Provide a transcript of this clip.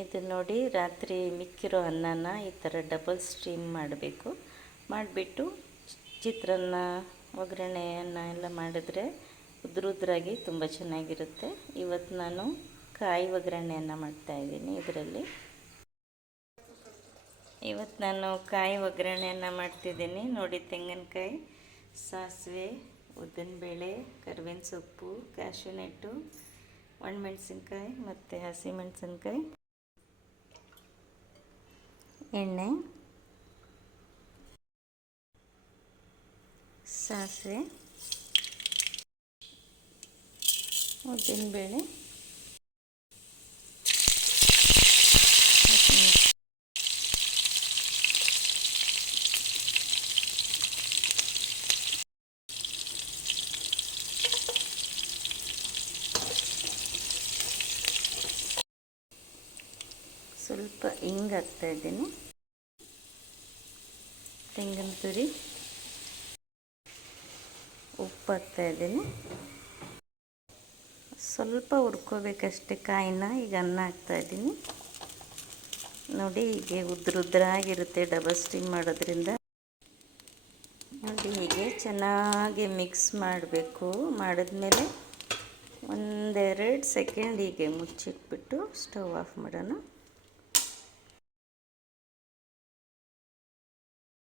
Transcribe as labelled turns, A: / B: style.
A: ಇದು ನೋಡಿ ರಾತ್ರಿ ಮಿಕ್ಕಿರೋ ಅನ್ನನ ಈ ಥರ ಡಬಲ್ ಸ್ಟೀಮ್ ಮಾಡಬೇಕು. ಮಾಡಿಬಿಟ್ಟು ಚಿತ್ರಾನ್ನ, ಒಗ್ಗರಣೆ ಅನ್ನ ಎಲ್ಲ ಮಾಡಿದ್ರೆ ಉದ್ರುದ್ರಾಗಿ ತುಂಬ ಚೆನ್ನಾಗಿರುತ್ತೆ. ಇವತ್ತು ನಾನು ಕಾಯಿ ಒಗ್ಗರಣೆಯನ್ನು ಮಾಡ್ತಾಯಿದ್ದೀನಿ ಇದರಲ್ಲಿ. ಇವತ್ತು ನಾನು ಕಾಯಿ ಒಗ್ಗರಣೆಯನ್ನು ಮಾಡ್ತಿದ್ದೀನಿ. ನೋಡಿ ತೆಂಗಿನಕಾಯಿ, ಸಾಸಿವೆ, ಉದ್ದಿನಬೇಳೆ, ಕರಿಬೇವಿನ ಸೊಪ್ಪು ಕ್ಯಾಶುನೆಟ್ಟು ಒಣಮೆಣಸಿನ್ಕಾಯಿ ಮತ್ತು ಹಸಿಮೆಣಸಿನ್ಕಾಯಿ. ಎಣ್ಣೆ ಸಾಸಿವೆ ಉದ್ದಿನಬೇಳೆ ಸ್ವಲ್ಪ ಹಿಂಗೆ ಹಾಕ್ತಾ ಇದ್ದೀನಿ. ತೆಂಗಿನ ತುರಿ ಉಪ್ಪು ಹಾಕ್ತಾ ಇದ್ದೀನಿ. ಸ್ವಲ್ಪ ಹುರ್ಕೋಬೇಕಷ್ಟೇ ಕಾಯಿನ. ಈಗ ಅನ್ನ ಹಾಕ್ತಾ ಇದ್ದೀನಿ. ನೋಡಿ, ಹೀಗೆ ಉದ್ರುದ್ರಾಗಿರುತ್ತೆ ಡಬಲ್ ಸ್ಟೀಮ್ ಮಾಡೋದ್ರಿಂದ. ನೋಡಿ, ಹೀಗೆ ಚೆನ್ನಾಗಿ ಮಿಕ್ಸ್ ಮಾಡಬೇಕು. ಮಾಡಿದ್ಮೇಲೆ ಒಂದೆರಡು ಸೆಕೆಂಡ್ ಹೀಗೆ ಮುಚ್ಚಿಟ್ಬಿಟ್ಟು ಸ್ಟವ್ ಆಫ್ ಮಾಡೋಣ.